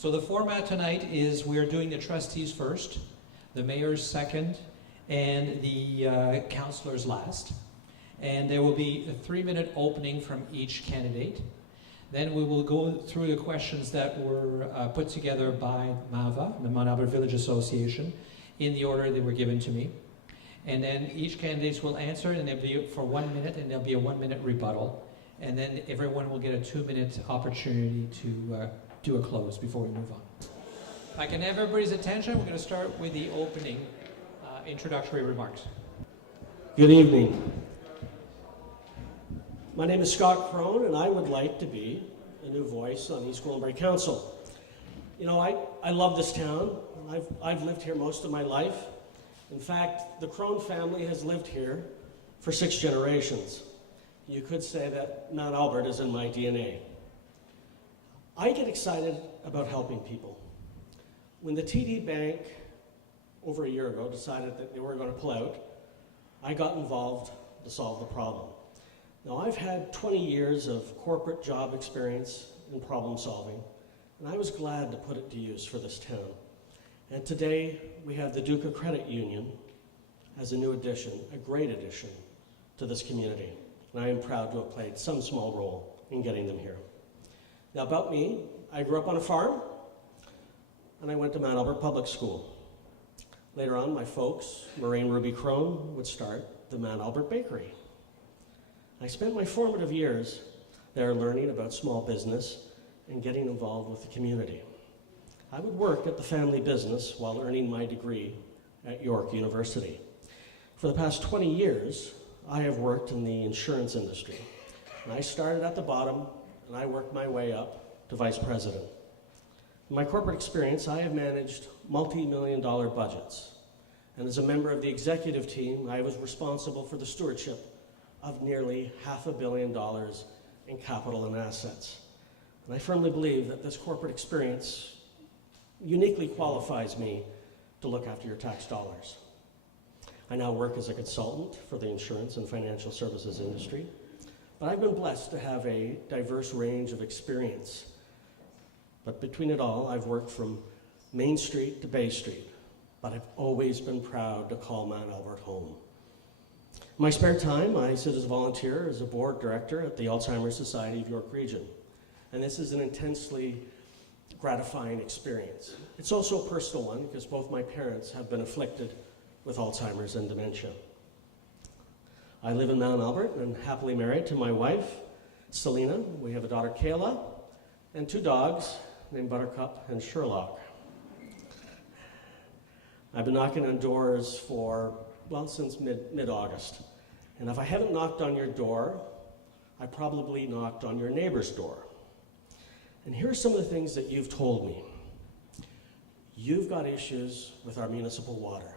So the format tonight is we're doing the trustees first, the mayor's second, and the councillors last. And there will be a 3-minute opening from each candidate. Then we will go through the questions that were put together by MAVA, the Mount Albert Village Association, in the order they were given to me. And then each candidate will answer, and it'll be for 1 minute, and there'll be a 1-minute rebuttal. And then everyone will get a 2-minute opportunity to do a close before we move on. If I can have everybody's attention, we're going to start with the opening introductory remarks. Good evening. My name is Scott Crone, and I would like to be a new voice on East Gwillimbury Council. You know, I love this town. I've lived here most of my life. In fact, the Crone family has lived here for 6 generations. You could say that Mount Albert is in my DNA. I get excited about helping people. When the TD Bank, over a year ago, decided that they were going to pull out, I got involved to solve the problem. Now, I've had 20 years of corporate job experience in problem solving, and I was glad to put it to use for this town. And today, we have the Duca Credit Union as a new addition, a great addition to this community. And I am proud to have played some small role in getting them here. Now, about me, I grew up on a farm, and I went to Mount Albert Public School. Later on, my folks, Maureen and Ruby Crone, would start the Mount Albert Bakery. I spent my formative years there learning about small business and getting involved with the community. I would work at the family business while earning my degree at York University. For the past 20 years, I have worked in the insurance industry. And I started at the bottom, and I worked my way up to vice president. In my corporate experience, I have managed multi-million-dollar budgets. And as a member of the executive team, I was responsible for the stewardship of nearly $500 million in capital and assets. And I firmly believe that this corporate experience uniquely qualifies me to look after your tax dollars. I now work as a consultant for the insurance and financial services industry, but I've been blessed to have a diverse range of experience. But between it all, I've worked from Main Street to Bay Street, but I've always been proud to call Mount Albert home. In my spare time, I sit as a volunteer as a board director at the Alzheimer's Society of York Region, and this is an intensely gratifying experience. It's also a personal one because both my parents have been afflicted with Alzheimer's and dementia. I live in Mount Albert and am happily married to my wife, Selena. We have a daughter, Kayla, and 2 dogs named Buttercup and Sherlock. I've been knocking on doors for, well, since mid-August. And if I haven't knocked on your door, I probably knocked on your neighbor's door. And here are some of the things that you've told me. You've got issues with our municipal water.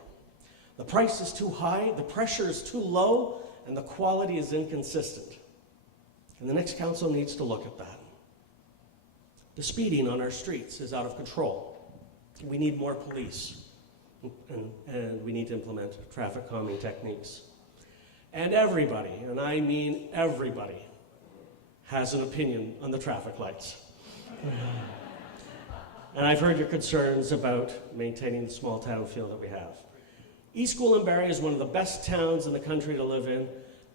The price is too high, the pressure is too low, and the quality is inconsistent. And the next council needs to look at that. The speeding on our streets is out of control. We need more police, and we need to implement traffic calming techniques. And everybody, and I mean everybody, has an opinion on the traffic lights. And I've heard your concerns about maintaining the small town feel that we have. East Gwillimbury is one of the best towns in the country to live in,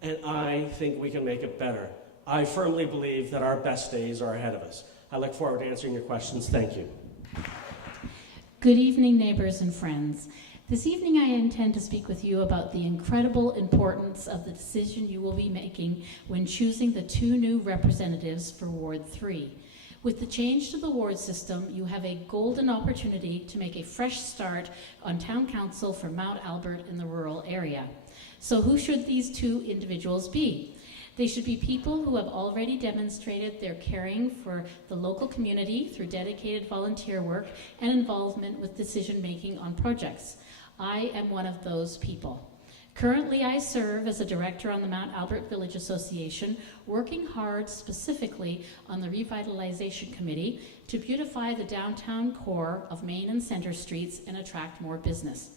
and I think we can make it better. I firmly believe that our best days are ahead of us. I look forward to answering your questions. Thank you. Good evening, neighbors and friends. This evening I intend to speak with you about the incredible importance of the decision you will be making when choosing the 2 new representatives for Ward 3. With the change to the ward system, you have a golden opportunity to make a fresh start on town council for Mount Albert in the rural area. So who should these 2 individuals be? They should be people who have already demonstrated their caring for the local community through dedicated volunteer work and involvement with decision-making on projects. I am one of those people. Currently, I serve as a director on the Mount Albert Village Association, working hard specifically on the Revitalization Committee to beautify the downtown core of Main and Center Streets and attract more business.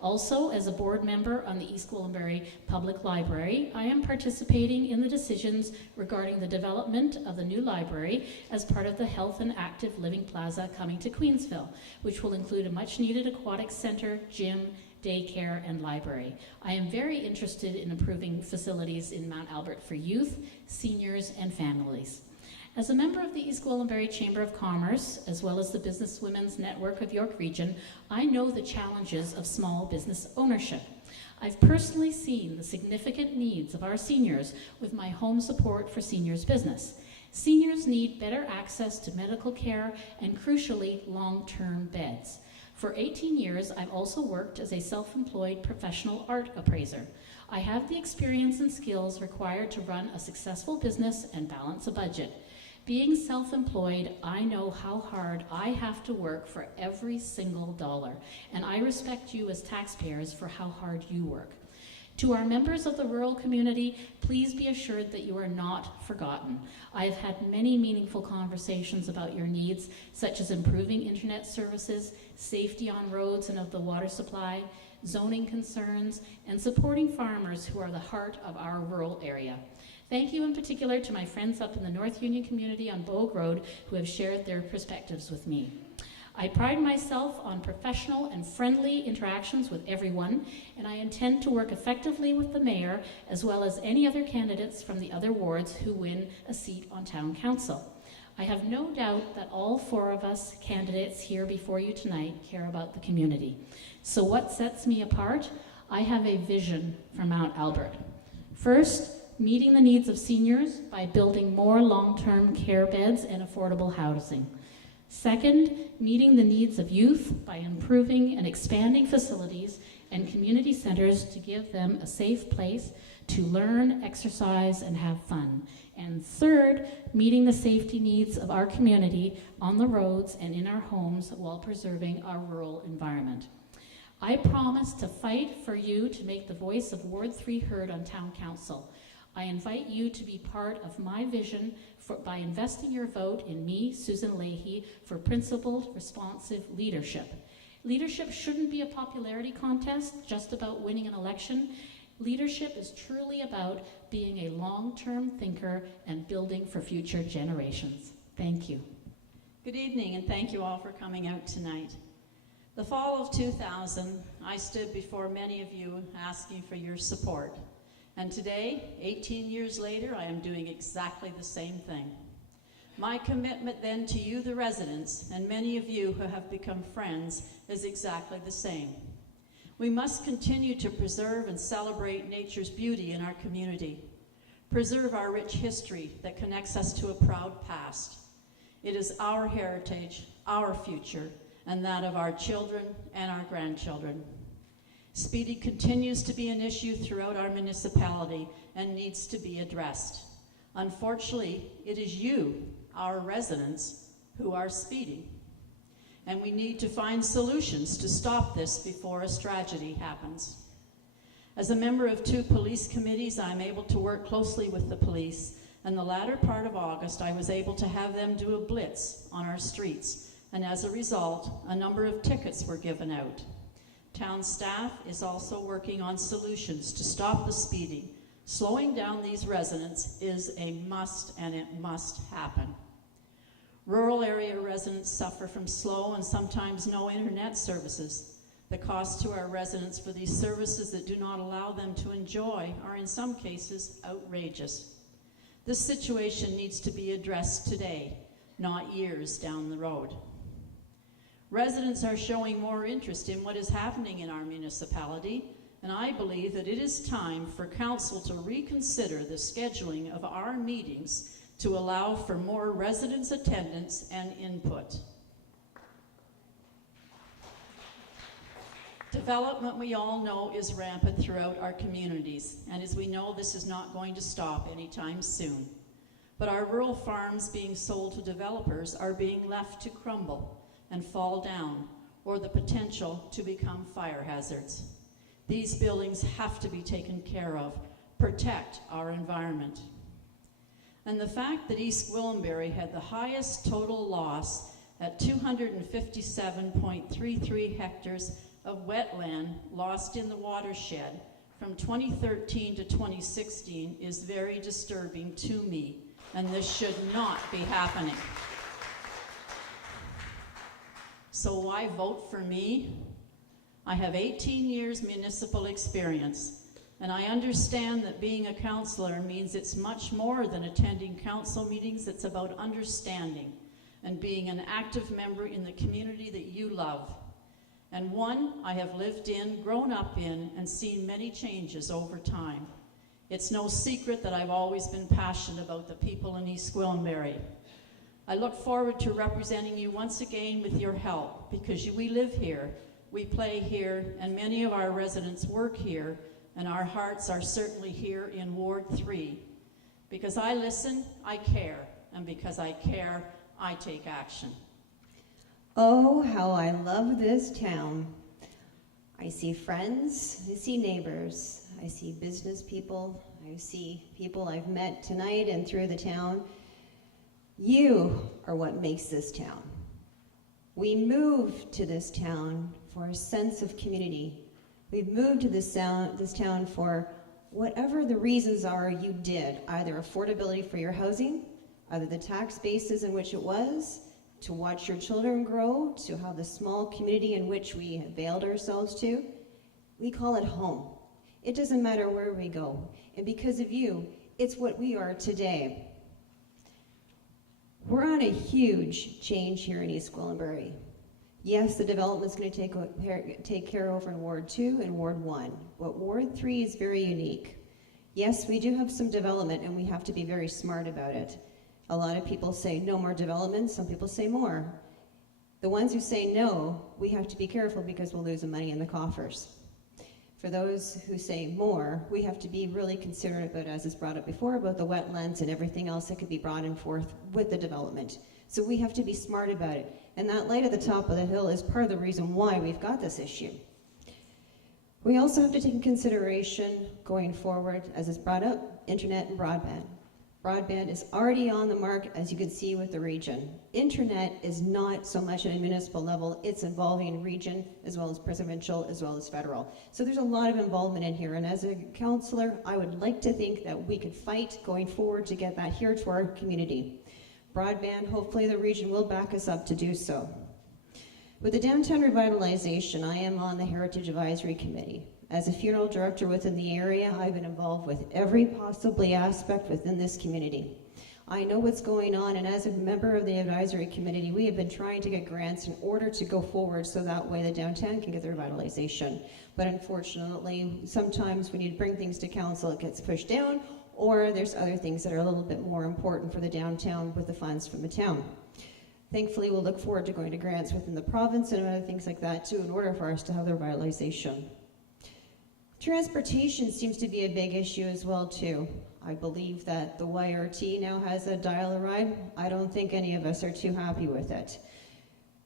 Also, as a board member on the East Gwillimbury Public Library, I am participating in the decisions regarding the development of the new library as part of the Health and Active Living Plaza coming to Queensville, which will include a much-needed aquatic center, gym, daycare, and library. I am very interested in improving facilities in Mount Albert for youth, seniors, and families. As a member of the East Gwillimbury Chamber of Commerce, as well as the Businesswomen's Network of York Region, I know the challenges of small business ownership. I've personally seen the significant needs of our seniors with my home support for seniors business. Seniors need better access to medical care and, crucially, long-term beds. For 18 years, I've also worked as a self-employed professional art appraiser. I have the experience and skills required to run a successful business and balance a budget. Being self-employed, I know how hard I have to work for every single dollar, and I respect you as taxpayers for how hard you work. To our members of the rural community, please be assured that you are not forgotten. I have had many meaningful conversations about your needs, such as improving internet services, safety on roads and of the water supply, zoning concerns, and supporting farmers who are the heart of our rural area. Thank you in particular to my friends up in the North Union community on Bogue Road who have shared their perspectives with me. I pride myself on professional and friendly interactions with everyone, and I intend to work effectively with the mayor as well as any other candidates from the other wards who win a seat on town council. I have no doubt that all 4 of us candidates here before you tonight care about the community. So what sets me apart? I have a vision for Mount Albert. First, meeting the needs of seniors by building more long-term care beds and affordable housing. Second, meeting the needs of youth by improving and expanding facilities and community centers to give them a safe place to learn, exercise, and have fun. And third, meeting the safety needs of our community on the roads and in our homes while preserving our rural environment. I promise to fight for you to make the voice of Ward 3 heard on Town Council. I invite you to be part of my vision by investing your vote in me, Susan Leahy, for principled, responsive leadership. Leadership shouldn't be a popularity contest just about winning an election. Leadership is truly about being a long-term thinker and building for future generations. Thank you. Good evening, and thank you all for coming out tonight. The fall of 2000, I stood before many of you asking for your support. And today, 18 years later, I am doing exactly the same thing. My commitment then to you, the residents, and many of you who have become friends, is exactly the same. We must continue to preserve and celebrate nature's beauty in our community. Preserve our rich history that connects us to a proud past. It is our heritage, our future, and that of our children and our grandchildren. Speeding continues to be an issue throughout our municipality and needs to be addressed. Unfortunately, it is you, our residents, who are speeding. And we need to find solutions to stop this before a tragedy happens. As a member of 2 police committees, I'm able to work closely with the police, and the latter part of August, I was able to have them do a blitz on our streets, and as a result, a number of tickets were given out. Town staff is also working on solutions to stop the speeding. Slowing down these residents is a must, and it must happen. Rural area residents suffer from slow and sometimes no internet services. The cost to our residents for these services that do not allow them to enjoy are in some cases outrageous. This situation needs to be addressed today, not years down the road. Residents are showing more interest in what is happening in our municipality, and I believe that it is time for Council to reconsider the scheduling of our meetings to allow for more residents' attendance and input. Development, we all know, is rampant throughout our communities, and as we know, this is not going to stop anytime soon. But our rural farms being sold to developers are being left to crumble and fall down, or the potential to become fire hazards. These buildings have to be taken care of, protect our environment. And the fact that East Gwillimbury had the highest total loss at 257.33 hectares of wetland lost in the watershed from 2013 to 2016 is very disturbing to me, and this should not be happening. So why vote for me? I have 18 years municipal experience, and I understand that being a councillor means it's much more than attending council meetings. It's about understanding and being an active member in the community that you love, and one I have lived in, grown up in, and seen many changes over time. It's no secret that I've always been passionate about the people in East Gwillimbury. I look forward to representing you once again with your help, because we live here, we play here, and many of our residents work here, and our hearts are certainly here in Ward 3. Because I listen, I care, and because I care, I take action. Oh, how I love this town. I see friends, I see neighbors, I see business people, I see people I've met tonight and through the town. You are what makes this town. We moved to this town for a sense of community. We've moved to this town for whatever the reasons are you did, either affordability for your housing, either the tax bases in which it was, to watch your children grow, to have the small community in which we availed ourselves to. We call it home. It doesn't matter where we go. And because of you, it's what we are today. We're on a huge change here in East Gwillimbury. Yes, the development's going to take care over in Ward 2 and Ward 1, but Ward 3 is very unique. Yes, we do have some development, and we have to be very smart about it. A lot of people say no more development, some people say more. The ones who say no, we have to be careful because we'll lose the money in the coffers. For those who say more, we have to be really considerate about, as is brought up before, about the wetlands and everything else that could be brought in forth with the development. So we have to be smart about it. And that light at the top of the hill is part of the reason why we've got this issue. We also have to take in consideration, going forward, as is brought up, internet and broadband. Broadband is already on the mark, as you can see with the region. Internet is not so much at a municipal level, it's involving region as well as provincial as well as federal. So there's a lot of involvement in here, and as a councillor, I would like to think that we could fight going forward to get that here to our community. Broadband, hopefully the region will back us up to do so. With the downtown revitalization, I am on the Heritage Advisory Committee. As a funeral director within the area, I've been involved with every possibly aspect within this community. I know what's going on, and as a member of the advisory committee, we have been trying to get grants in order to go forward so that way the downtown can get the revitalization. But unfortunately, sometimes when you bring things to council, it gets pushed down, or there's other things that are a little bit more important for the downtown with the funds from the town. Thankfully, we'll look forward to going to grants within the province and other things like that too in order for us to have the revitalization. Transportation seems to be a big issue as well too. I believe that the YRT now has a dial-a-ride. I don't think any of us are too happy with it.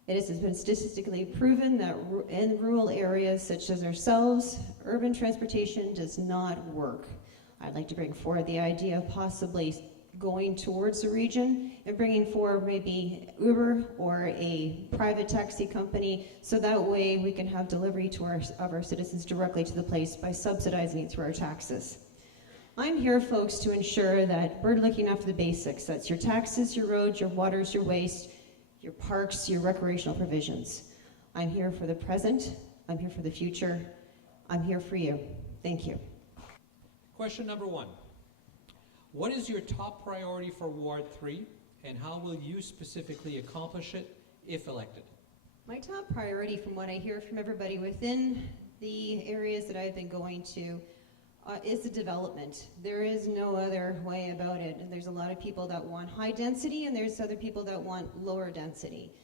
It has been statistically proven that in rural areas such as ourselves, urban transportation does not work. I'd like to bring forward the idea of possibly going towards the region and bringing forward maybe Uber or a private taxi company, so that way we can have delivery to our citizens directly to the place by subsidizing it through our taxes. I'm here, folks, to ensure that we're looking after the basics. That's your taxes, your roads, your waters, your waste, your parks, your recreational provisions. I'm here for the present, I'm here for the future, I'm here for you. Thank you. Question number 1. What is your top priority for Ward 3, and how will you specifically accomplish it if elected? My top priority, from what I hear from everybody within the areas that I've been going to, is the development. There is no other way about it. And there's a lot of people that want high density, and there's other people that want lower density.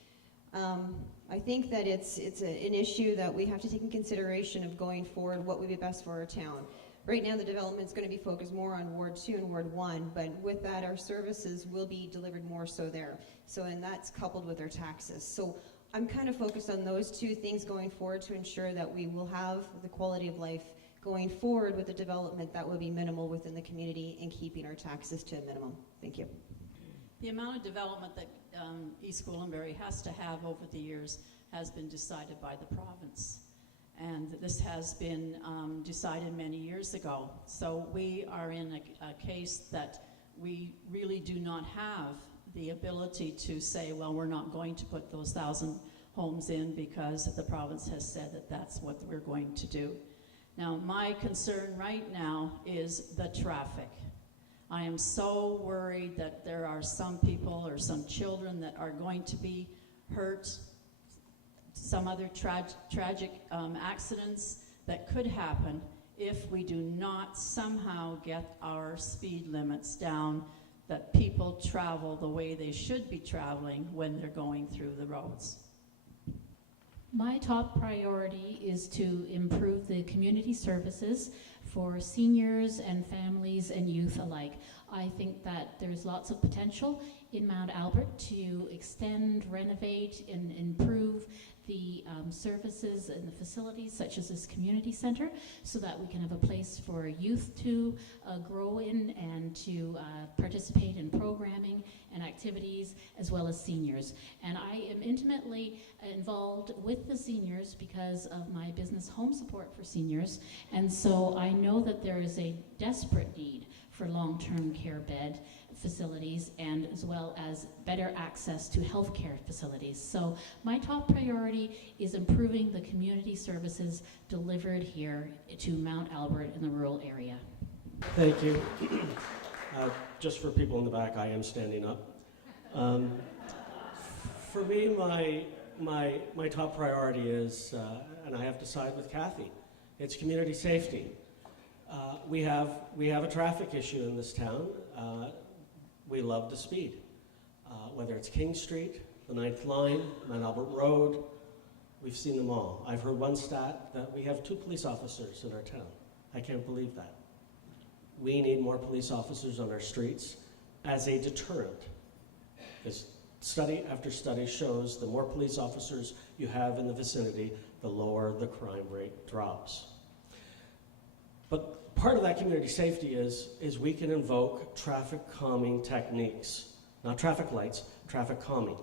I think that it's an issue that we have to take in consideration of going forward, what would be best for our town. Right now, the development is going to be focused more on Ward 2 and Ward 1, but with that, our services will be delivered more so there. So, and that's coupled with our taxes. So I'm kind of focused on those two things going forward to ensure that we will have the quality of life going forward with the development that will be minimal within the community and keeping our taxes to a minimum. Thank you. The amount of development that East Gwillimbury has to have over the years has been decided by the province. And this has been decided many years ago. So we are in a case that we really do not have the ability to say, well, we're not going to put those 1,000 homes in because the province has said that that's what we're going to do. Now, my concern right now is the traffic. I am so worried that there are some people or some children that are going to be hurt, some other tragic accidents that could happen if we do not somehow get our speed limits down, that people travel the way they should be traveling when they're going through the roads. My top priority is to improve the community services for seniors and families and youth alike. I think that there's lots of potential in Mount Albert to extend, renovate, and improve the services and the facilities such as this community center so that we can have a place for youth to grow in and to participate in programming and activities, as well as seniors. And I am intimately involved with the seniors because of my business Home Support for Seniors, and so I know that there is a desperate need for long-term care bed facilities and as well as better access to healthcare facilities. So my top priority is improving the community services delivered here to Mount Albert in the rural area. Thank you. Just for people in the back, I am standing up. For me, my top priority is, and I have to side with Kathy, it's community safety. We have a traffic issue in this town. We love the speed. Whether it's King Street, the 9th Line, Mount Albert Road, we've seen them all. I've heard one stat that we have 2 police officers in our town. I can't believe that. We need more police officers on our streets as a deterrent. Because study after study shows the more police officers you have in the vicinity, the lower the crime rate drops. But part of that community safety is we can invoke traffic calming techniques. Not traffic lights, traffic calming.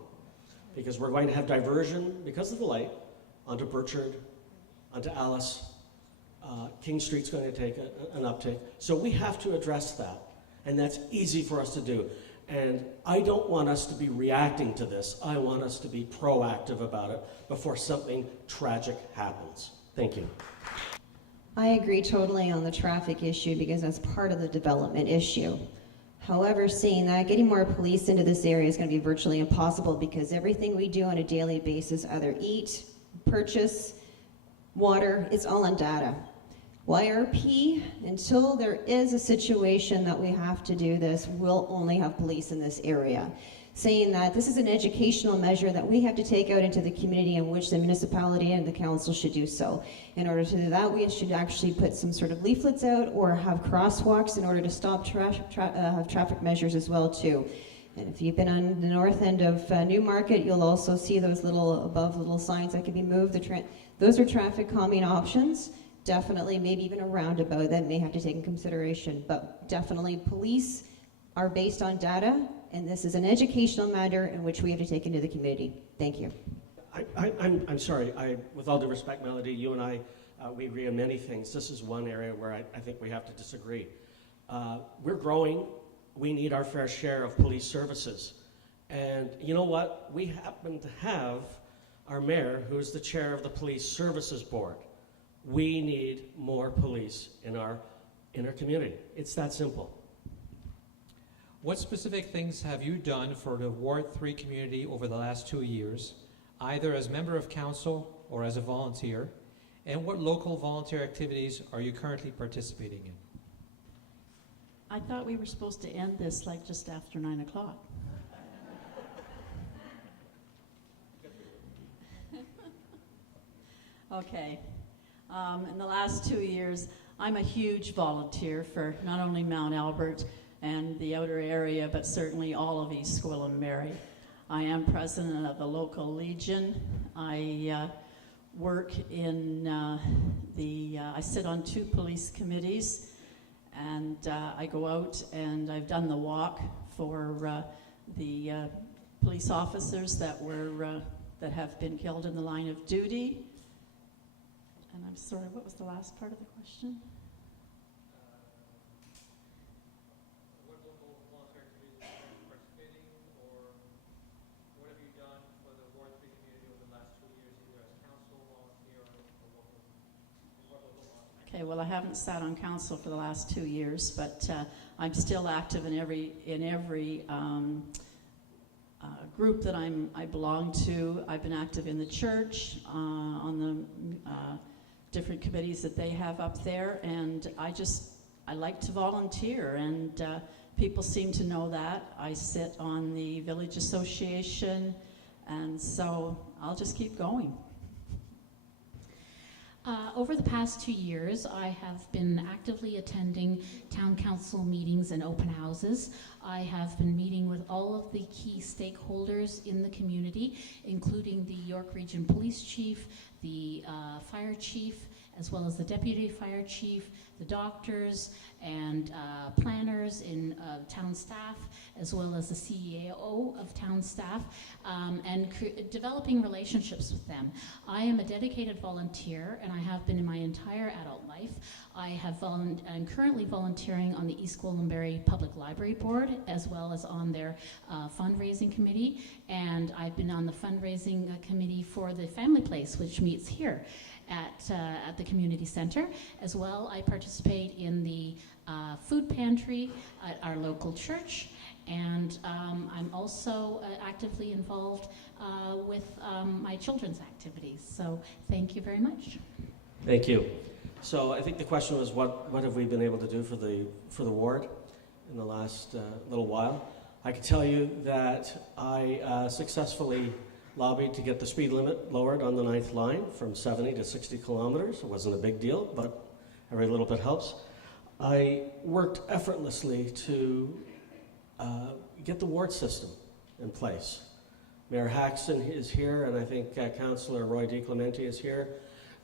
Because we're going to have diversion because of the light onto Burchard, onto Alice. King Street's going to take an uptick. So we have to address that. And that's easy for us to do. And I don't want us to be reacting to this. I want us to be proactive about it before something tragic happens. Thank you. I agree totally on the traffic issue because that's part of the development issue. However, seeing that, getting more police into this area is going to be virtually impossible because everything we do on a daily basis, either eat, purchase, water, it's all on data. YRP, until there is a situation that we have to do this, we'll only have police in this area. Saying that this is an educational measure that we have to take out into the community in which the municipality and the council should do so. In order to do that, we should actually put some sort of leaflets out or have crosswalks in order to stop have traffic measures as well too. And if you've been on the north end of Newmarket, you'll also see those little signs that can be moved. Those are traffic calming options. Definitely, maybe even a roundabout that may have to take in consideration, but definitely police are based on data, and this is an educational matter in which we have to take into the community. Thank you. I'm sorry, with all due respect, Melody, you and I, we agree on many things. This is one area where I think we have to disagree. We're growing. We need our fair share of police services. And you know what? We happen to have our mayor, who is the chair of the Police Services Board. We need more police in our community. It's that simple. What specific things have you done for the Ward 3 community over the last 2 years, either as member of council or as a volunteer? And what local volunteer activities are you currently participating in? I thought we were supposed to end this like just after 9 o'clock. Okay. In the last 2 years, I'm a huge volunteer for not only Mount Albert and the outer area, but certainly all of East Gwillimbury. I am president of the local Legion. I work in I sit on 2 police committees, and I go out and I've done the walk for the police officers that have been killed in the line of duty. And I'm sorry, what was the last part of the question? What local volunteer activities are you participating, or what have you done for the Ward 3 community over the last 2 years, either as council, volunteer, or local volunteer? Okay, well, I haven't sat on council for the last 2 years, but I'm still active in every group that I belong to. I've been active in the church, on the different committees that they have up there, and I like to volunteer, and people seem to know that. I sit on the village association, and so I'll just keep going. Over the past 2 years, I have been actively attending town council meetings and open houses. I have been meeting with all of the key stakeholders in the community, including the York Region Police Chief, the Fire Chief, as well as the Deputy Fire Chief, the doctors, and planners in town staff, as well as the CEO of town staff, and developing relationships with them. I am a dedicated volunteer, and I have been in my entire adult life. I'm currently volunteering on the East Gwillimbury Public Library Board, as well as on their fundraising committee, and I've been on the fundraising committee for the Family Place, which meets here at the community center. As well, I participate in the food pantry at our local church, and I'm also actively involved with my children's activities. So thank you very much. Thank you. So I think the question was, what have we been able to do for the ward in the last little while? I can tell you that I successfully lobbied to get the speed limit lowered on the 9th line from 70 to 60 kilometers. It wasn't a big deal, but every little bit helps. I worked effortlessly to get the ward system in place. Mayor Haxton is here, and I think Councillor Roy DiClemente is here.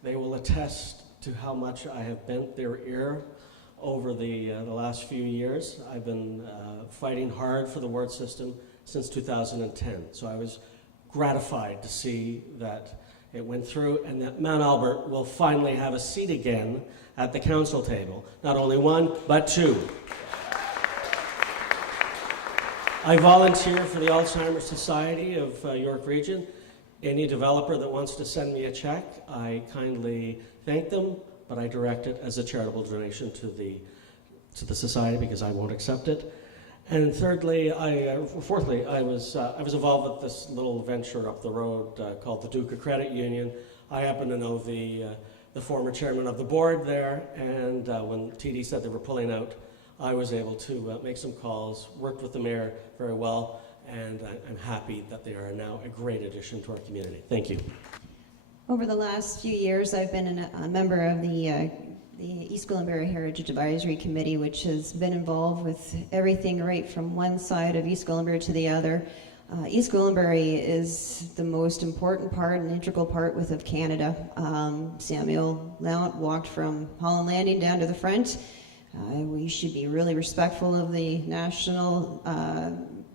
They will attest to how much I have bent their ear over the last few years. I've been fighting hard for the ward system since 2010, so I was gratified to see that it went through and that Mount Albert will finally have a seat again at the council table. Not only one, but two. I volunteer for the Alzheimer's Society of York Region. Any developer that wants to send me a check, I kindly thank them, but I direct it as a charitable donation to the society because I won't accept it. And fourthly, I was involved with this little venture up the road called the Duca Credit Union. I happen to know the former chairman of the board there, and when TD said they were pulling out, I was able to make some calls, worked with the mayor very well, and I'm happy that they are now a great addition to our community. Thank you. Over the last few years, I've been a member of the East Gwillimbury Heritage Advisory Committee, which has been involved with everything right from one side of East Gwillimbury to the other. East Gwillimbury is the most important part and integral part of Canada. Samuel Lount walked from Holland Landing down to the front. We should be really respectful of the national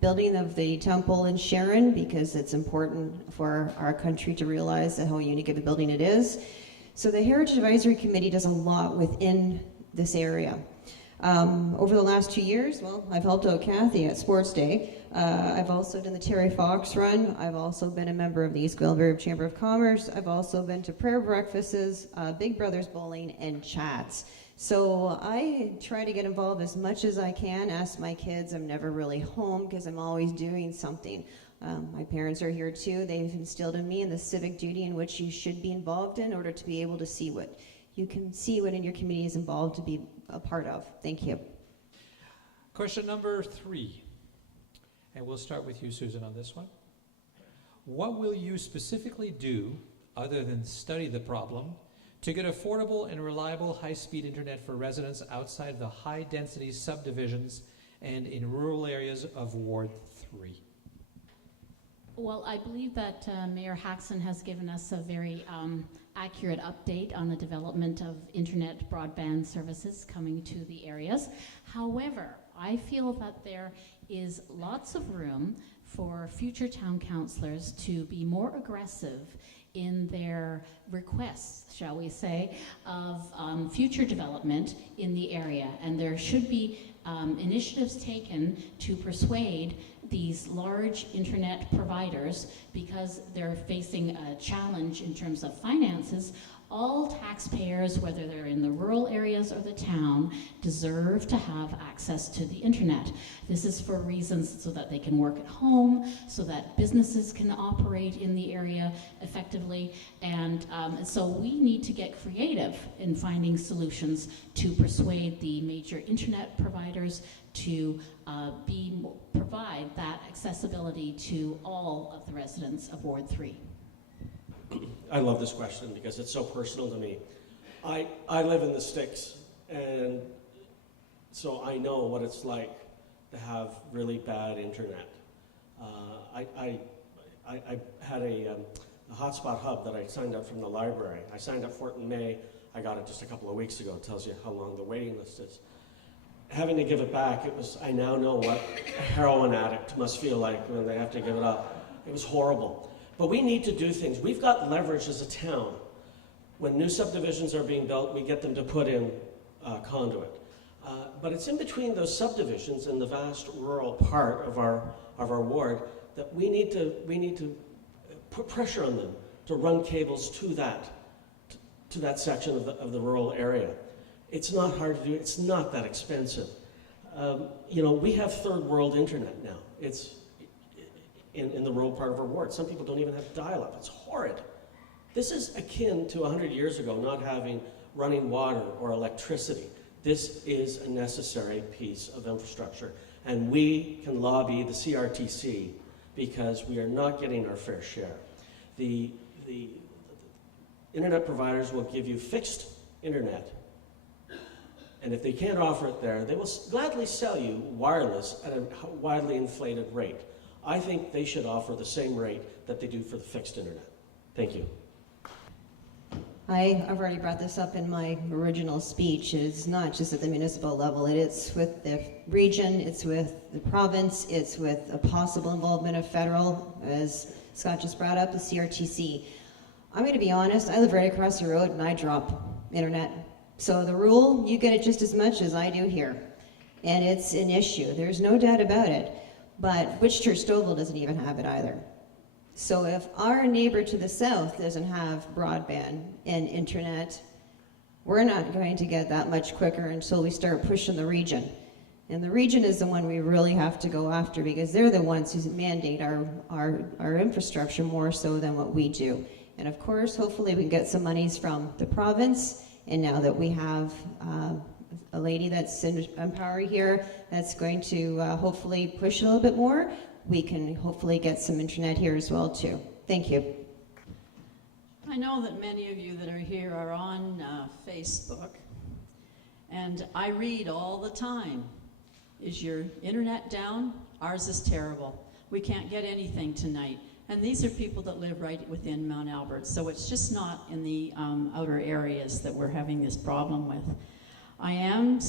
building of the temple in Sharon, because it's important for our country to realize how unique of a building it is. So the Heritage Advisory Committee does a lot within this area. Over the last 2 years, well, I've helped out Kathy at Sports Day. I've also done the Terry Fox Run. I've also been a member of the East Gwillimbury Chamber of Commerce. I've also been to prayer breakfasts, Big Brothers Bowling, and chats. So I try to get involved as much as I can. Ask my kids. I'm never really home because I'm always doing something. My parents are here too. They've instilled in me in the civic duty in which you should be involved in order to be able to see what you can see what in your community is involved to be a part of. Thank you. Question number 3. And we'll start with you, Susan, on this one. What will you specifically do, other than study the problem, to get affordable and reliable high-speed internet for residents outside the high-density subdivisions and in rural areas of Ward 3? Well, I believe that Mayor Haxton has given us a very accurate update on the development of internet broadband services coming to the areas. However, I feel that there is lots of room for future town councillors to be more aggressive in their requests, shall we say, of future development in the area. And there should be initiatives taken to persuade these large internet providers, because they're facing a challenge in terms of finances. All taxpayers, whether they're in the rural areas or the town, deserve to have access to the internet. This is for reasons so that they can work at home, so that businesses can operate in the area effectively, and so we need to get creative in finding solutions to persuade the major internet providers to provide that accessibility to all of the residents of Ward 3. I love this question because it's so personal to me. I live in the sticks, and so I know what it's like to have really bad internet. I had a hotspot hub that I signed up from the library. I signed up for it in May. I got it just a couple of weeks ago. It tells you how long the waiting list is. Having to give it back, I now know what a heroin addict must feel like when they have to give it up. It was horrible. But we need to do things. We've got leverage as a town. When new subdivisions are being built, we get them to put in conduit. But it's in between those subdivisions and the vast rural part of our ward that we need to put pressure on them to run cables to that section of the rural area. It's not hard to do. It's not that expensive. We have third world internet now. It's in the rural part of our ward. Some people don't even have dial-up. It's horrid. This is akin to 100 years ago not having running water or electricity. This is a necessary piece of infrastructure. And we can lobby the CRTC because we are not getting our fair share. The internet providers will give you fixed internet. And if they can't offer it there, they will gladly sell you wireless at a widely inflated rate. I think they should offer the same rate that they do for the fixed internet. Thank you. I've already brought this up in my original speech. It's not just at the municipal level. It's with the region, it's with the province, it's with a possible involvement of federal, as Scott just brought up, the CRTC. I'm going to be honest, I live right across the road and I drop internet. So the rule, you get it just as much as I do here. And it's an issue. There's no doubt about it. But Wichita-Stouffville doesn't even have it either. So if our neighbor to the south doesn't have broadband and internet, we're not going to get that much quicker until we start pushing the region. And the region is the one we really have to go after because they're the ones who mandate our infrastructure more so than what we do. And of course, hopefully we can get some monies from the province. And now that we have a lady that's in power here that's going to hopefully push a little bit more, we can hopefully get some internet here as well too. Thank you. I know that many of you that are here are on Facebook, and I read all the time, is your internet down? Ours is terrible. We can't get anything tonight. And these are people that live right within Mount Albert, so it's just not in the outer areas that we're having this problem with. I am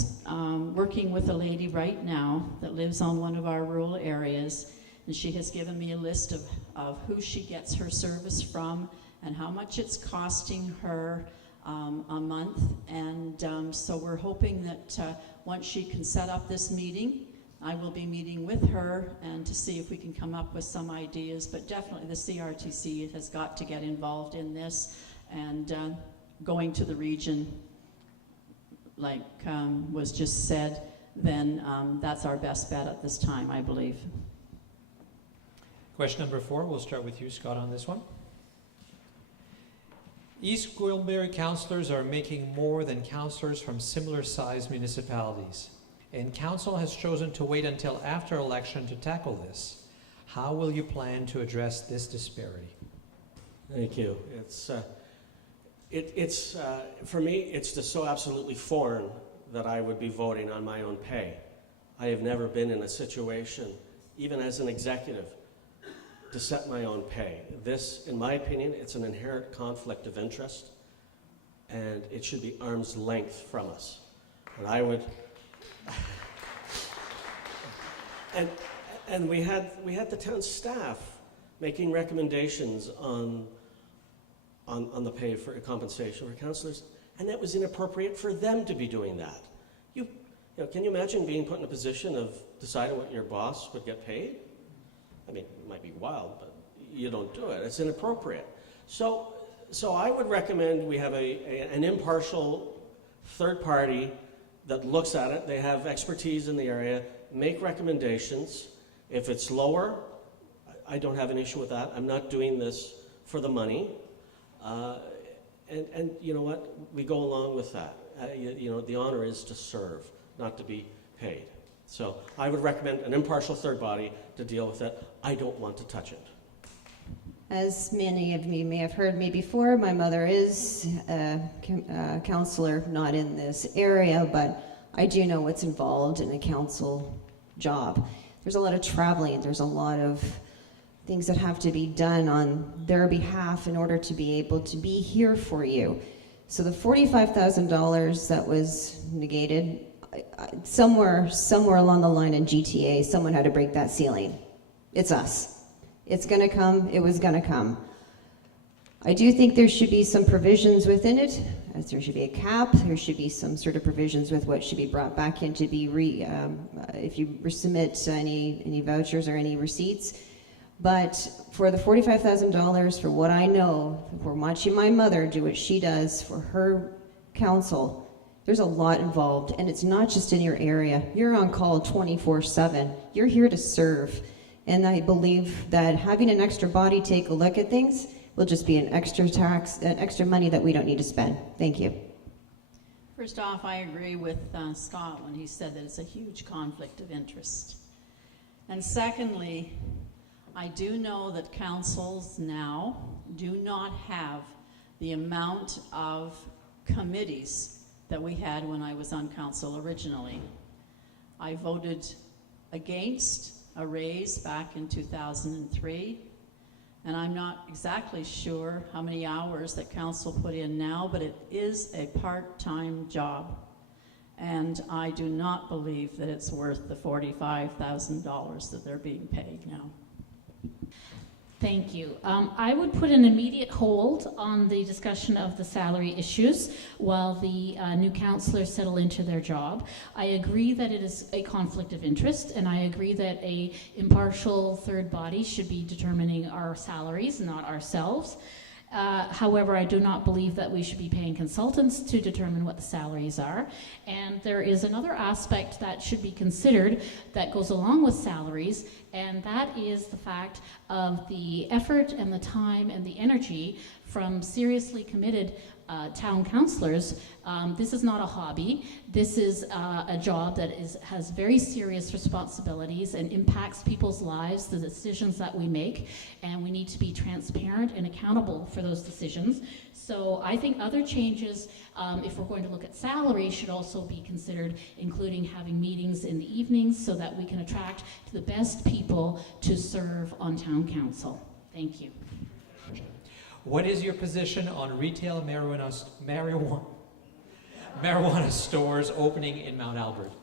working with a lady right now that lives on one of our rural areas, and she has given me a list of who she gets her service from and how much it's costing her a month. And so we're hoping that once she can set up this meeting, I will be meeting with her and to see if we can come up with some ideas, but definitely the CRTC has got to get involved in this, and going to the region, like was just said, then that's our best bet at this time, I believe. Question number 4, we'll start with you, Scott, on this one. East Gwillimbury councillors are making more than councillors from similar-sized municipalities, and council has chosen to wait until after election to tackle this. How will you plan to address this disparity? Thank you. It's for me, it's just so absolutely foreign that I would be voting on my own pay. I have never been in a situation, even as an executive, to set my own pay. This, in my opinion, it's an inherent conflict of interest, and it should be arm's length from us. And I would, and we had the town staff making recommendations on on the pay for compensation for councillors, and that was inappropriate for them to be doing that. You know, can you imagine being put in a position of deciding what your boss would get paid? I mean, it might be wild, but you don't do it. It's inappropriate. So I would recommend we have an impartial third party that looks at it. They have expertise in the area, make recommendations. If it's lower, I don't have an issue with that. I'm not doing this for the money. And you know what? We go along with that. You know, the honor is to serve, not to be paid. So I would recommend an impartial third body to deal with it. I don't want to touch it. As many of you may have heard me before, my mother is a councillor, not in this area, but I do know what's involved in a council job. There's a lot of traveling. There's a lot of things that have to be done on their behalf in order to be able to be here for you. So the $45,000 that was negated, somewhere along the line in GTA, someone had to break that ceiling. It's us. It's going to come. It was going to come. I do think there should be some provisions within it, as there should be a cap. There should be some sort of provisions with what should be brought back in to be if you submit any vouchers or any receipts. But for the $45,000, for what I know, for watching my mother do what she does for her council, there's a lot involved, and it's not just in your area. You're on call 24/7. You're here to serve. And I believe that having an extra body take a look at things will just be an extra tax, an extra money that we don't need to spend. Thank you. First off, I agree with Scott when he said that it's a huge conflict of interest. And secondly, I do know that councils now do not have the amount of committees that we had when I was on council originally. I voted against a raise back in 2003, and I'm not exactly sure how many hours that council put in now, but it is a part-time job, and I do not believe that it's worth the $45,000 that they're being paid now. Thank you. I would put an immediate hold on the discussion of the salary issues while the new councillors settle into their job. I agree that it is a conflict of interest, and I agree that an impartial third body should be determining our salaries, not ourselves. However, I do not believe that we should be paying consultants to determine what the salaries are. And there is another aspect that should be considered that goes along with salaries, and that is the fact of the effort and the time and the energy from seriously committed town councillors. This is not a hobby. This is a job that has very serious responsibilities and impacts people's lives, the decisions that we make, and we need to be transparent and accountable for those decisions. So I think other changes, if we're going to look at salary, should also be considered, including having meetings in the evenings so that we can attract the best people to serve on town council. Thank you. What is your position on retail marijuana stores opening in Mount Albert?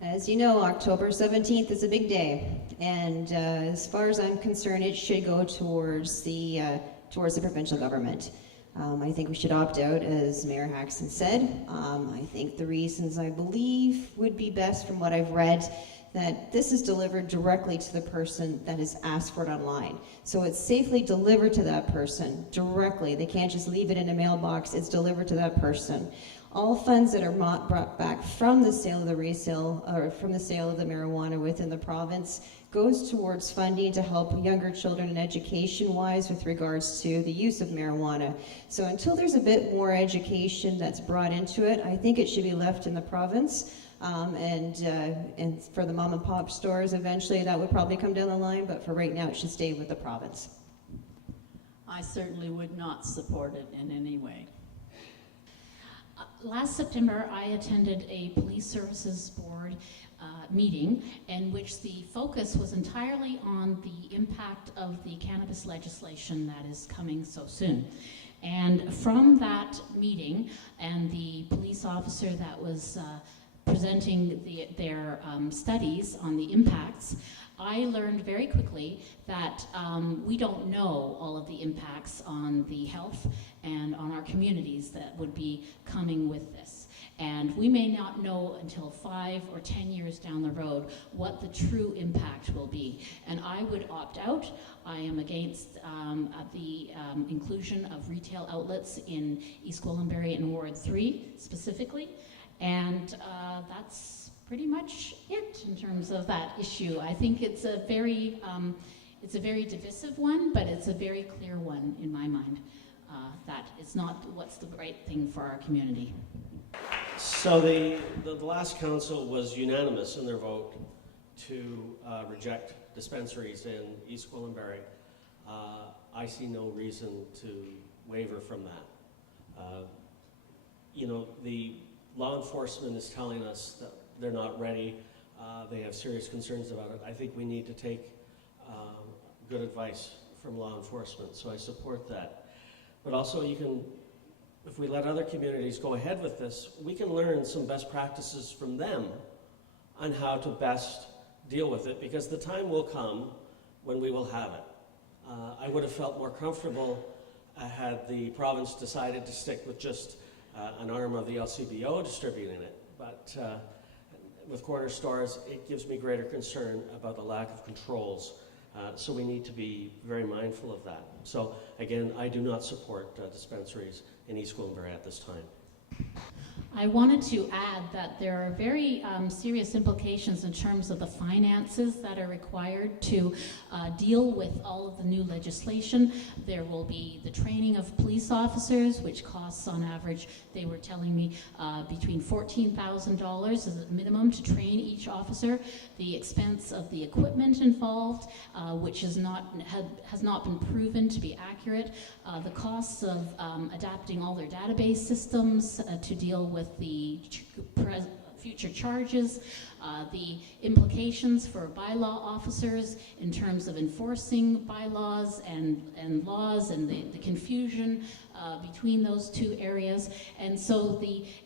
As you know, October 17th is a big day, and as far as I'm concerned, it should go towards the provincial government. I think we should opt out, as Mayor Haxton said. I think the reasons I believe would be best from what I've read, that this is delivered directly to the person that has asked for it online. So it's safely delivered to that person directly. They can't just leave it in a mailbox. It's delivered to that person. All funds that are brought back from the sale of the resale, or from the sale of the marijuana within the province, goes towards funding to help younger children in education-wise with regards to the use of marijuana. So until there's a bit more education that's brought into it, I think it should be left in the province. And for the mom and pop stores, eventually that would probably come down the line, but for right now it should stay with the province. I certainly would not support it in any way. Last September, I attended a police services board meeting in which the focus was entirely on the impact of the cannabis legislation that is coming so soon. And from that meeting and the police officer that was presenting their studies on the impacts, I learned very quickly that we don't know all of the impacts on the health and on our communities that would be coming with this. And we may not know until 5 or 10 years down the road what the true impact will be. And I would opt out. I am against the inclusion of retail outlets in East Gwillimbury and Ward 3 specifically. And that's pretty much it in terms of that issue. I think it's a very divisive one, but it's a very clear one in my mind. That it's not what's the right thing for our community. So the last council was unanimous in their vote to reject dispensaries in East Gwillimbury. I see no reason to waver from that. You know, the law enforcement is telling us that they're not ready. They have serious concerns about it. I think we need to take good advice from law enforcement, so I support that. But also you can, if we let other communities go ahead with this, we can learn some best practices from them on how to best deal with it, because the time will come when we will have it. I would have felt more comfortable had the province decided to stick with just an arm of the LCBO distributing it. But with corner stores, it gives me greater concern about the lack of controls. So we need to be very mindful of that. So again, I do not support dispensaries in East Gwillimbury at this time. I wanted to add that there are very serious implications in terms of the finances that are required to deal with all of the new legislation. There will be the training of police officers, which costs on average, they were telling me, between $14,000 as a minimum to train each officer. The expense of the equipment involved, which has not been proven to be accurate. The costs of adapting all their database systems to deal with the future charges, the implications for bylaw officers in terms of enforcing bylaws and laws, and the confusion between those two areas. And so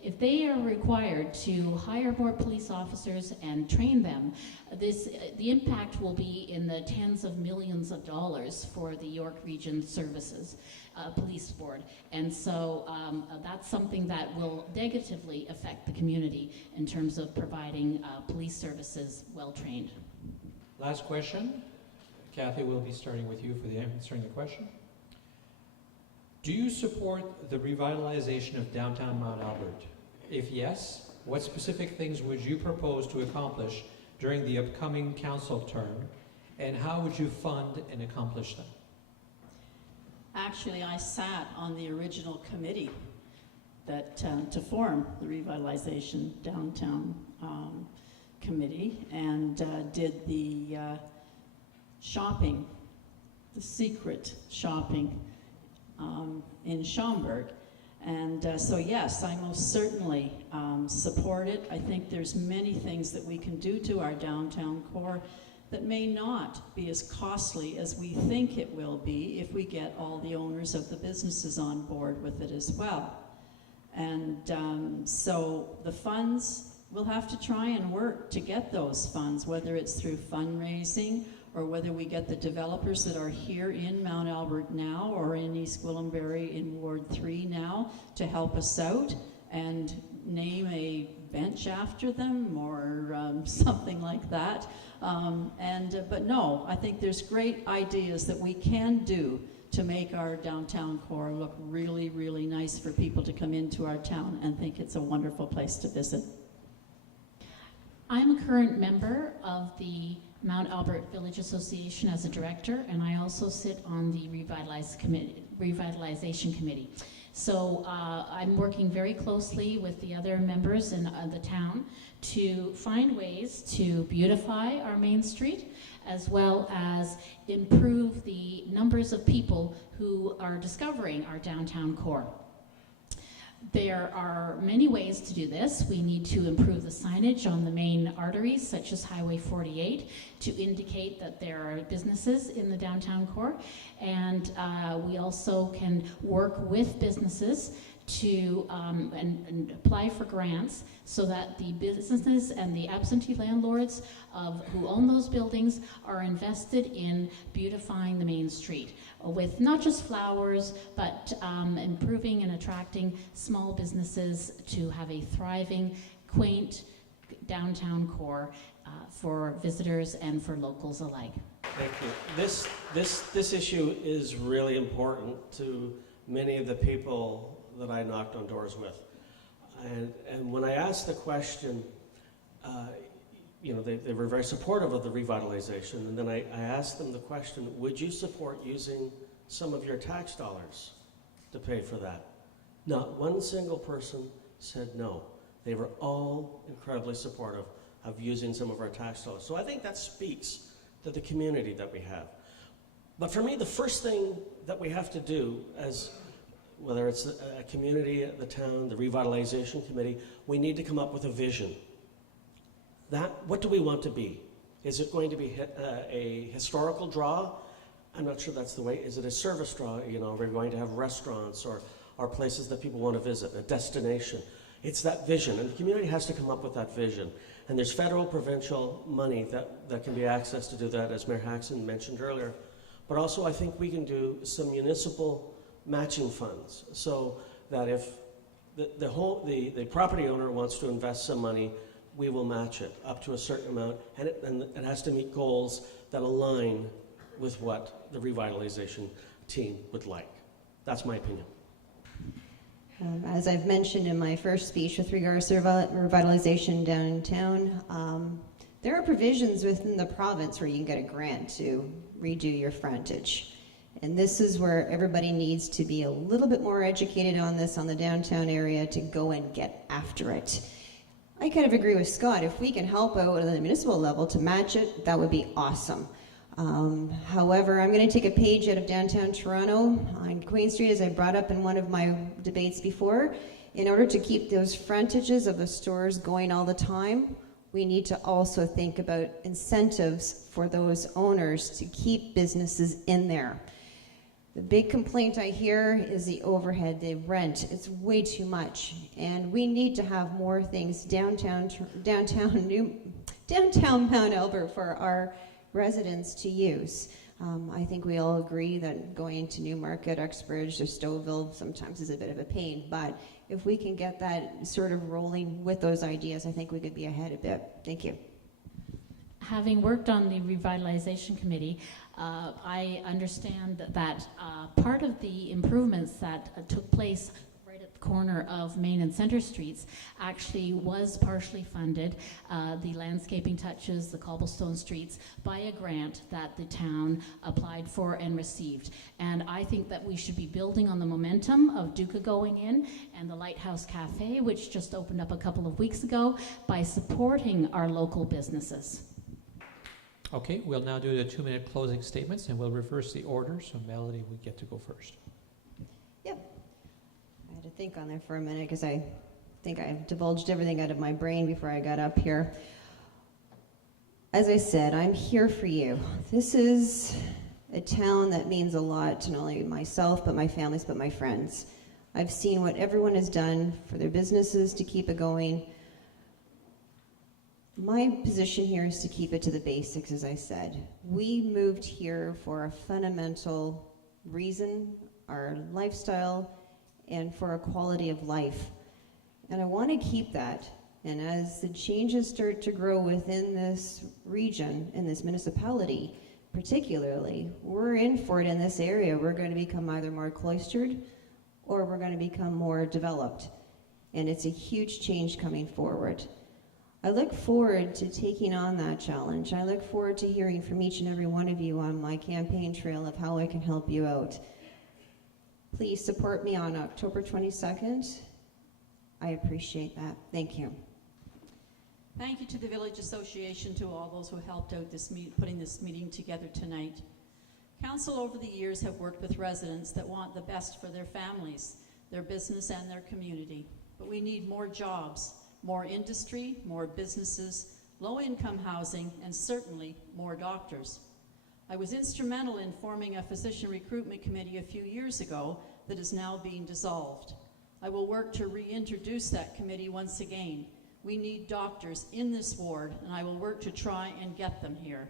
if they are required to hire more police officers and train them, the impact will be in the tens of millions of dollars for the York Region Services Police Board. And so that's something that will negatively affect the community in terms of providing police services well trained. Last question. Kathy, we'll be starting with you for answering the question. Do you support the revitalization of downtown Mount Albert? If yes, what specific things would you propose to accomplish during the upcoming council term, and how would you fund and accomplish them? Actually, I sat on the original committee that to form the revitalization downtown committee, and did the shopping, the secret shopping in Schaumburg. And so yes, I most certainly support it. I think there's many things that we can do to our downtown core that may not be as costly as we think it will be if we get all the owners of the businesses on board with it as well. And so the funds, we'll have to try and work to get those funds, whether it's through fundraising or whether we get the developers that are here in Mount Albert now or in East Gwillimbury in Ward 3 now to help us out and name a bench after them or something like that. But no, I think there's great ideas that we can do to make our downtown core look really, really nice for people to come into our town and think it's a wonderful place to visit. I'm a current member of the Mount Albert Village Association as a director, and I also sit on the revitalization committee. So I'm working very closely with the other members in the town to find ways to beautify our Main Street, as well as improve the numbers of people who are discovering our downtown core. There are many ways to do this. We need to improve the signage on the main arteries, such as Highway 48, to indicate that there are businesses in the downtown core. And we also can work with businesses to and apply for grants so that the businesses and the absentee landlords who own those buildings are invested in beautifying the main street with not just flowers, but improving and attracting small businesses to have a thriving, quaint downtown core for visitors and for locals alike. Thank you. This issue is really important to many of the people that I knocked on doors with. And when I asked the question, they were very supportive of the revitalization. And then I asked them the question, would you support using some of your tax dollars to pay for that? Not one single person said no. They were all incredibly supportive of using some of our tax dollars. So I think that speaks to the community that we have. But for me, the first thing that we have to do, as whether it's a community, the town, the revitalization committee, we need to come up with a vision. What do we want to be? Is it going to be a historical draw? I'm not sure that's the way. Is it a service draw? We're going to have restaurants or places that people want to visit, a destination. It's that vision, and the community has to come up with that vision. And there's federal, provincial money that can be accessed to do that, as Mayor Haxon mentioned earlier. But also I think we can do some municipal matching funds, so that if the property owner wants to invest some money, we will match it up to a certain amount, and it has to meet goals that align with what the revitalization team would like. That's my opinion. As I've mentioned in my first speech with regards to revitalization downtown, there are provisions within the province where you can get a grant to redo your frontage. And this is where everybody needs to be a little bit more educated on this, on the downtown area, to go and get after it. I kind of agree with Scott. If we can help out at the municipal level to match it, that would be awesome. However, I'm going to take a page out of downtown Toronto on Queen Street, as I brought up in one of my debates before. In order to keep those frontages of the stores going all the time, we need to also think about incentives for those owners to keep businesses in there. The big complaint I hear is the overhead, the rent. It's way too much, and we need to have more things downtown Mount Albert for our residents to use. I think we all agree that going to Newmarket, Uxbridge, or Stouffville sometimes is a bit of a pain, but if we can get that sort of rolling with those ideas, I think we could be ahead a bit. Thank you. Having worked on the revitalization committee, I understand that part of the improvements that took place right at the corner of Main and Center Streets actually was partially funded, the landscaping touches, the cobblestone streets, by a grant that the town applied for and received. And I think that we should be building on the momentum of Duca going in and the Lighthouse Cafe, which just opened up a couple of weeks ago, by supporting our local businesses. Okay, we'll now do the 2-minute closing statements, and we'll reverse the order, so Melody will get to go first. Yep. I had to think on there for a minute because I think I divulged everything out of my brain before I got up here. As I said, I'm here for you. This is a town that means a lot to not only myself, but my families, but my friends. I've seen what everyone has done for their businesses to keep it going. My position here is to keep it to the basics, as I said. We moved here for a fundamental reason, our lifestyle, and for a quality of life. And I want to keep that. And as the changes start to grow within this region, in this municipality particularly, we're in for it in this area. We're going to become either more cloistered or we're going to become more developed. And it's a huge change coming forward. I look forward to taking on that challenge. I look forward to hearing from each and every one of you on my campaign trail of how I can help you out. Please support me on October 22nd. I appreciate that. Thank you. Thank you to the Village Association, to all those who helped out putting this meeting together tonight. Council over the years have worked with residents that want the best for their families, their business, and their community. But we need more jobs, more industry, more businesses, low-income housing, and certainly more doctors. I was instrumental in forming a physician recruitment committee a few years ago that is now being dissolved. I will work to reintroduce that committee once again. We need doctors in this ward, and I will work to try and get them here.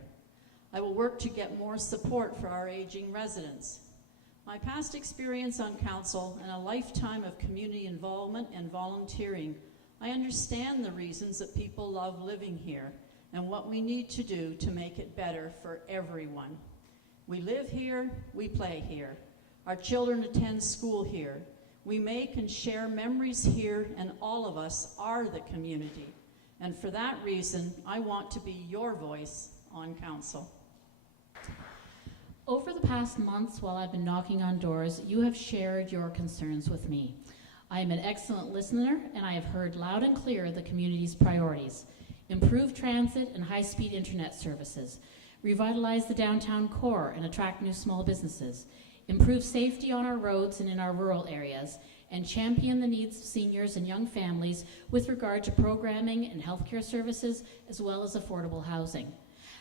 I will work to get more support for our aging residents. My past experience on council and a lifetime of community involvement and volunteering, I understand the reasons that people love living here and what we need to do to make it better for everyone. We live here, we play here. Our children attend school here. We make and share memories here, and all of us are the community. And for that reason, I want to be your voice on council. Over the past months, while I've been knocking on doors, you have shared your concerns with me. I am an excellent listener, and I have heard loud and clear the community's priorities. Improve transit and high-speed internet services. Revitalize the downtown core and attract new small businesses. Improve safety on our roads and in our rural areas, and champion the needs of seniors and young families with regard to programming and healthcare services, as well as affordable housing.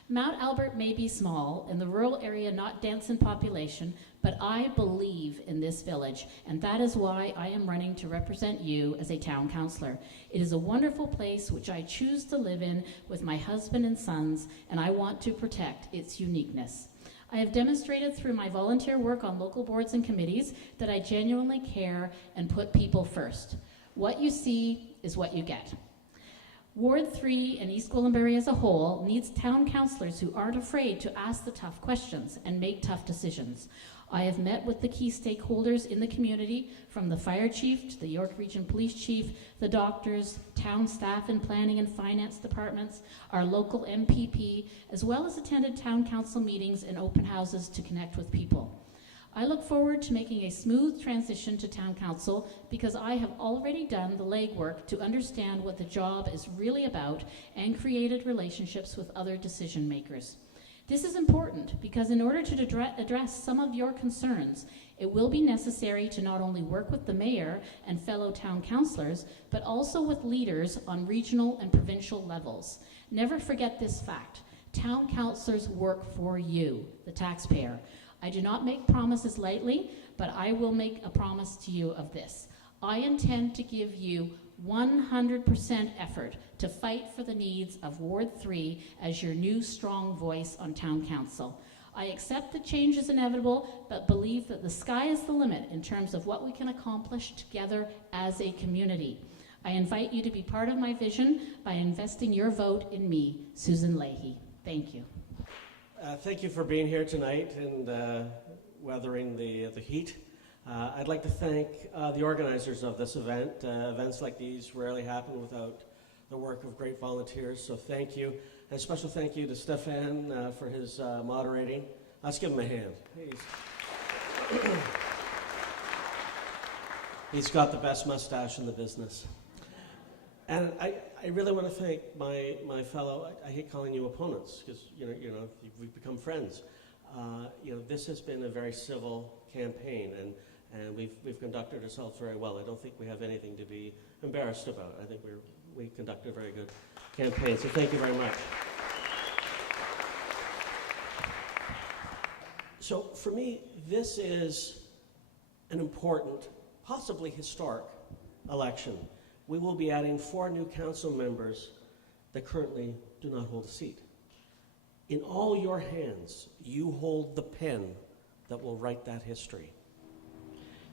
Mount Albert may be small and the rural area not dense in population, but I believe in this village, and that is why I am running to represent you as a town councillor. It is a wonderful place which I choose to live in with my husband and sons, and I want to protect its uniqueness. I have demonstrated through my volunteer work on local boards and committees that I genuinely care and put people first. What you see is what you get. Ward 3 and East Gwillimbury as a whole needs town councillors who aren't afraid to ask the tough questions and make tough decisions. I have met with the key stakeholders in the community, from the fire chief to the York Region Police Chief, the doctors, town staff in planning and finance departments, our local MPP, as well as attended town council meetings and open houses to connect with people. I look forward to making a smooth transition to town council because I have already done the legwork to understand what the job is really about and created relationships with other decision makers. This is important because in order to address some of your concerns, it will be necessary to not only work with the mayor and fellow town councillors, but also with leaders on regional and provincial levels. Never forget this fact. Town councillors work for you, the taxpayer. I do not make promises lightly, but I will make a promise to you of this. I intend to give you 100% effort to fight for the needs of Ward 3 as your new strong voice on town council. I accept that change is inevitable, but believe that the sky is the limit in terms of what we can accomplish together as a community. I invite you to be part of my vision by investing your vote in me, Susan Leahy. Thank you. Thank you for being here tonight and weathering the heat. I'd like to thank the organizers of this event. Events like these rarely happen without the work of great volunteers, so thank you. And a special thank you to Stefan for his moderating. Let's give him a hand. He's got the best mustache in the business. And I really want to thank my fellow, I hate calling you opponents, because we've become friends. This has been a very civil campaign, and we've conducted ourselves very well. I don't think we have anything to be embarrassed about. I think we conducted a very good campaign, so thank you very much. So for me, this is an important, possibly historic election. We will be adding 4 new council members that currently do not hold a seat. In all your hands, you hold the pen that will write that history.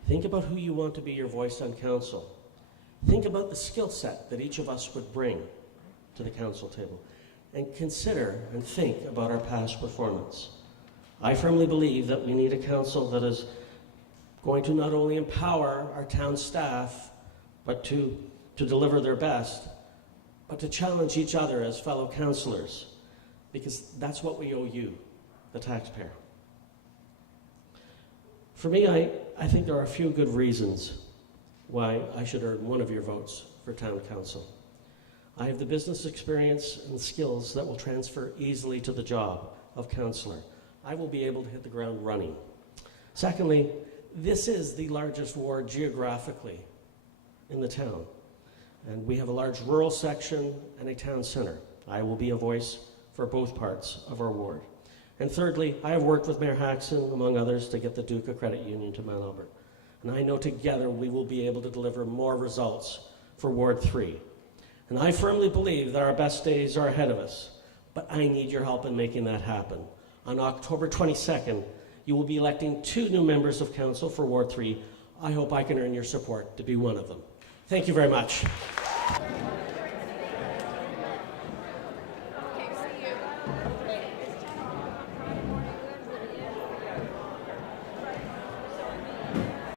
Think about who you want to be your voice on council. Think about the skill set that each of us would bring to the council table. And consider and think about our past performance. I firmly believe that we need a council that is going to not only empower our town staff, but to deliver their best, but to challenge each other as fellow councillors, because that's what we owe you, the taxpayer. For me, I think there are a few good reasons why I should earn one of your votes for town council. I have the business experience and skills that will transfer easily to the job of councillor. I will be able to hit the ground running. Secondly, this is the largest ward geographically in the town. And we have a large rural section and a town center. I will be a voice for both parts of our ward. And thirdly, I have worked with Mayor Haxon, among others, to get the Duca Credit Union to Mount Albert. And I know together we will be able to deliver more results for Ward 3. And I firmly believe that our best days are ahead of us, but I need your help in making that happen. On October 22nd, you will be electing 2 new members of council for Ward 3. I hope I can earn your support to be one of them. Thank you very much.